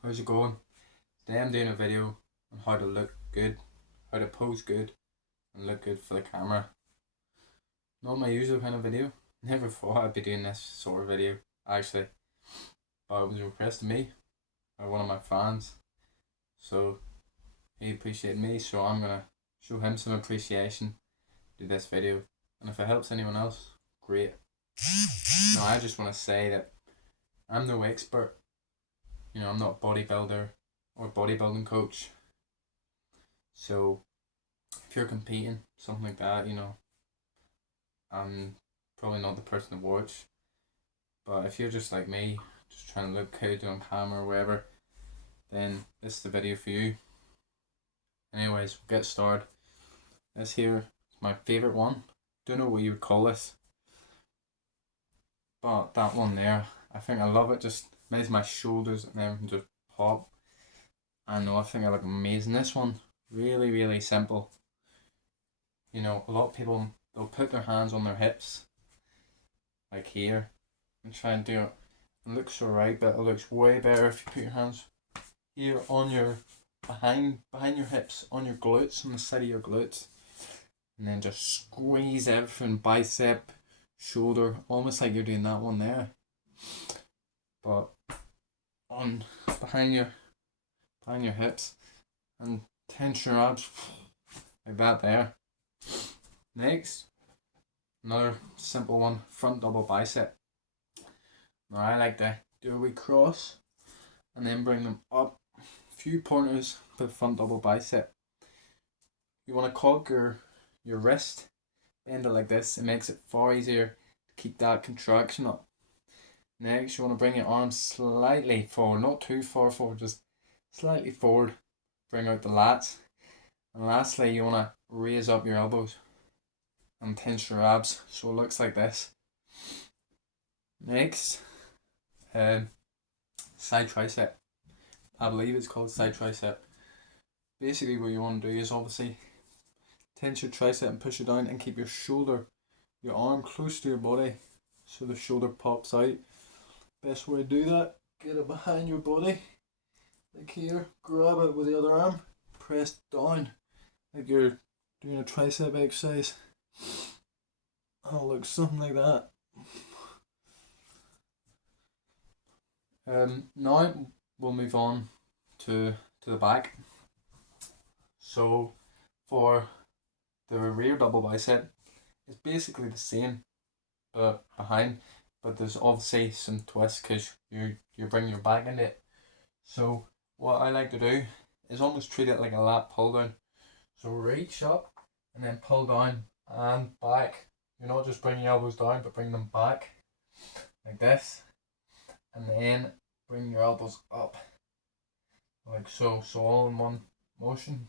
How's it going? Today I'm doing a video on how to look good, how to pose good and look good for the camera. Not my usual kind of video. Never thought I'd be doing this sort of video actually, but it was requested to me by one of my fans. So he appreciated me, so I'm gonna show him some appreciation, do this video, and if it helps anyone else, great. No, I just want to say that I'm no expert. I'm not a bodybuilder or bodybuilding coach. So if you're competing, something like that, I'm probably not the person to watch. But if you're just like me, just trying to look good on camera or whatever, then this is the video for you. Anyways, we'll get started. This here is my favourite one. Don't know what you would call this, but that one there, I think I love it. Just makes my shoulders and everything just pop. I know, I think I look amazing. This one, really, really simple. A lot of people, they'll put their hands on their hips, like here, and try and do it. It looks alright, but it looks way better if you put your hands here on your behind your hips, on your glutes, on the side of your glutes, and then just squeeze everything, bicep, shoulder, almost like you're doing that one there, but on behind your hips, and tense your abs like that there. Next, another simple one, front double bicep. Now I like to do a wee cross and then bring them up a few pointers for the front double bicep. You want to cock your wrist, bend it like this. It makes it far easier to keep that contraction up. Next, you want to bring your arms slightly forward, not too far forward, just slightly forward. Bring out the lats. And lastly, you want to raise up your elbows and tense your abs so it looks like this. Next, side tricep. I believe it's called side tricep. Basically what you want to do is obviously tense your tricep and push it down and keep your arm close to your body so the shoulder pops out. Best way to do that, get it behind your body, like here, grab it with the other arm, press down, like you're doing a tricep exercise. Oh, look, something like that. Now we'll move on to the back. So for the rear double bicep, it's basically the same, but behind. But there's obviously some twists because you're bringing your back into it. So what I like to do is almost treat it like a lat pull down. So reach up and then pull down and back. You're not just bringing your elbows down, but bring them back like this, and then bring your elbows up like so. So all in one motion,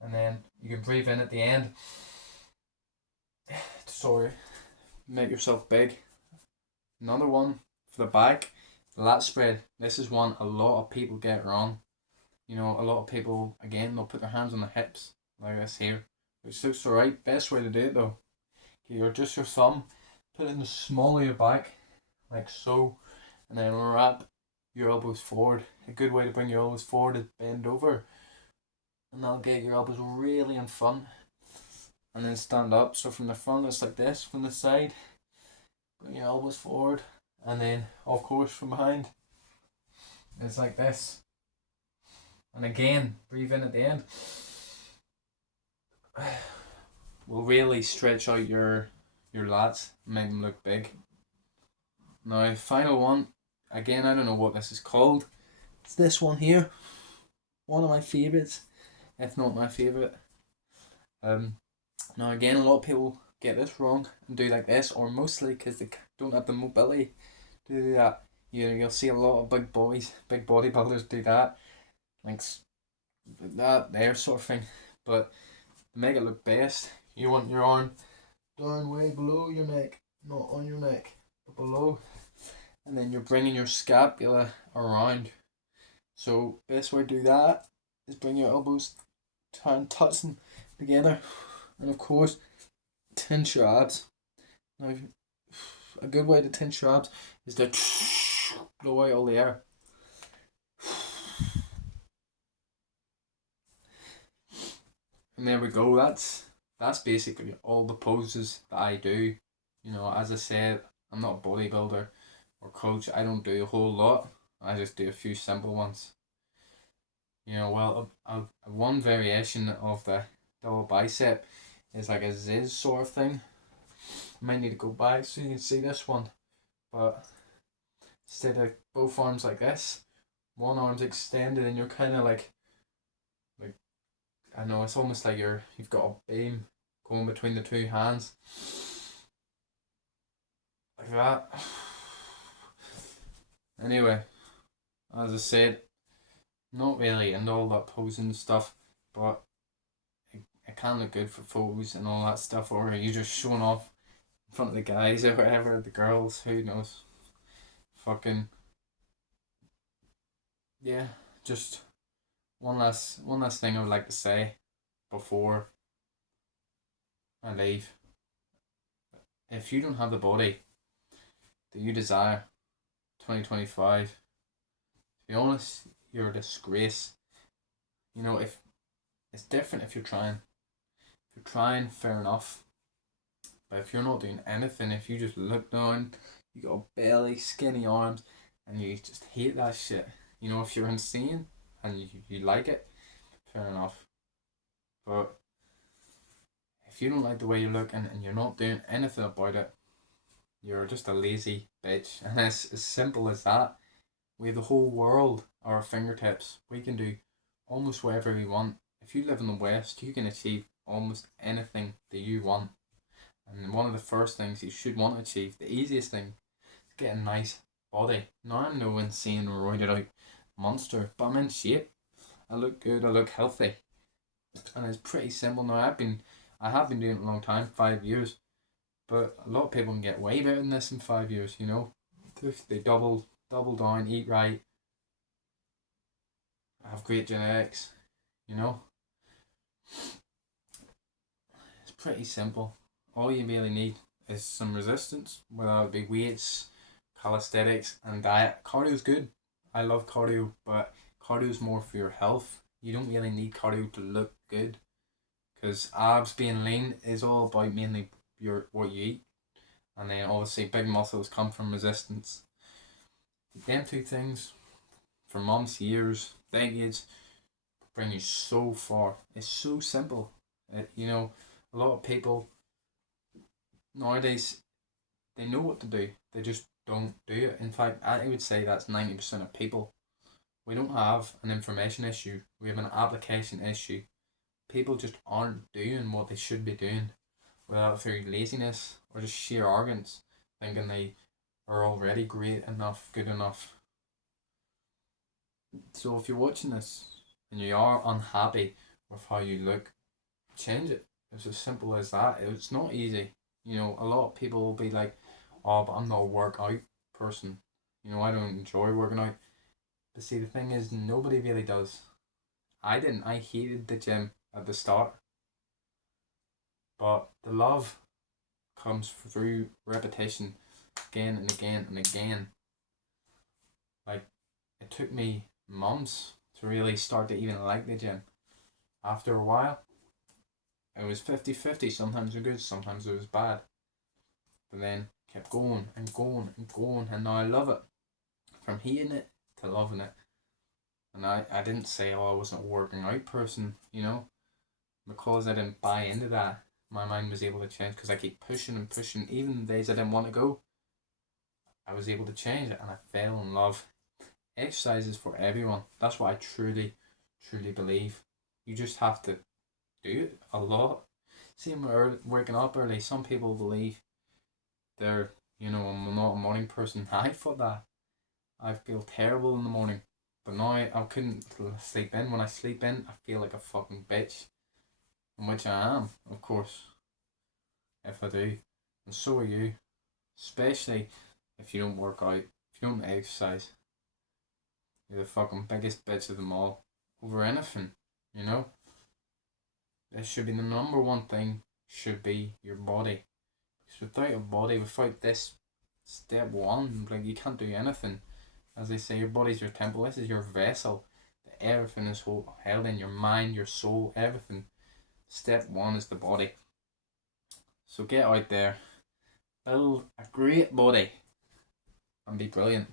and then you can breathe in at the end. Sorry, make yourself big. Another one for the back, lat spread. This is one a lot of people get wrong. A lot of people, again, they'll put their hands on the hips like this here, which looks alright. Best way to do it though, you're just your thumb, put it in the small of your back, like so, and then wrap your elbows forward. A good way to bring your elbows forward is bend over, and that'll get your elbows really in front, and then stand up. So from the front it's like this, from the side, bring your elbows forward, and then of course from behind it's like this. And again, breathe in at the end. Will really stretch out your lats, make them look big. Now, final one. Again, I don't know what this is called. It's this one here. One of my favourites, if not my favourite. Now again, a lot of people get this wrong and do like this, or mostly because they don't have the mobility to do that. You'll see a lot of big boys, big bodybuilders do that, like that there sort of thing. But to make it look best, you want your arm down way below your neck, not on your neck, but below, and then you're bringing your scapula around. So best way to do that is bring your elbows and touch them together, and of course tense your abs. Now a good way to tense your abs is to blow out all the air. And there we go. That's basically all the poses that I do. You know, as I said, I'm not a bodybuilder or coach. I don't do a whole lot. I just do a few simple ones. You know, well, one variation of the double bicep is like a Ziz sort of thing. I might need to go back so you can see this one. But instead of both arms like this, one arm's extended and you're kind of like I know it's almost like you've got a beam going between the two hands like that. Anyway, as I said, not really into all that posing stuff, but it can look good for photos and all that stuff, or are you just showing off in front of the guys or whatever, the girls, who knows. Fucking yeah, just one last thing I would like to say before I leave. If you don't have the body that you desire, 2025, to be honest, you're a disgrace. You know, if it's different if you're trying. If you're trying, fair enough. But if you're not doing anything, if you just look down, you got a belly, skinny arms, and you just hate that shit. You know, if you're insane and you like it, fair enough. But if you don't like the way you look and you're not doing anything about it, you're just a lazy bitch. And it's as simple as that. We have the whole world at our fingertips. We can do almost whatever we want. If you live in the West, you can achieve almost anything that you want. And one of the first things you should want to achieve, the easiest thing, is get a nice body. Now I'm no insane roided out monster, but I'm in shape. I look good, I look healthy. And it's pretty simple now. I have been doing it a long time, 5 years. But a lot of people can get way better than this in 5 years, you know. They double down, eat right, have great genetics, you know. It's pretty simple. All you really need is some resistance, whether it be weights, calisthenics, and diet. Cardio's good. I love cardio, but cardio's more for your health. You don't really need cardio to look good, because abs being lean is all about mainly what you eat, and then obviously big muscles come from resistance. Them two things for months, years, decades bring you so far. It's so simple. You know, a lot of people nowadays, they know what to do. They just don't do it. In fact, I would say that's 90% of people. We don't have an information issue. We have an application issue. People just aren't doing what they should be doing, whether through laziness or just sheer arrogance, thinking they are already great enough, good enough. So if you're watching this and you are unhappy with how you look, change it. It's as simple as that. It's not easy. You know, a lot of people will be like, oh, but I'm not a workout person. You know, I don't enjoy working out. But see, the thing is, nobody really does. I didn't. I hated the gym at the start. But the love comes through repetition again and again and again. Like, it took me months to really start to even like the gym. After a while, it was 50-50. Sometimes it was good, sometimes it was bad. But then kept going and going and going, and now I love it. From hating it to loving it. And I didn't say, oh, I wasn't a working out person, you know, because I didn't buy into that. My mind was able to change because I keep pushing and pushing. Even the days I didn't want to go, I was able to change it and I fell in love. Exercise is for everyone. That's what I truly, truly believe. You just have to do it a lot. Same with waking up early. Some people believe they're, you know, I'm not a morning person. I thought that. I feel terrible in the morning. But now I couldn't sleep in. When I sleep in, I feel like a fucking bitch. Which I am, of course, if I do. And so are you. Especially if you don't work out, if you don't exercise. You're the fucking biggest bitch of them all. Over anything, you know? This should be the number one thing, should be your body. Because without a body, without this step one, like you can't do anything. As they say, your body's your temple, this is your vessel. Everything is held in your mind, your soul, everything. Step one is the body. So get out there, build a great body, and be brilliant.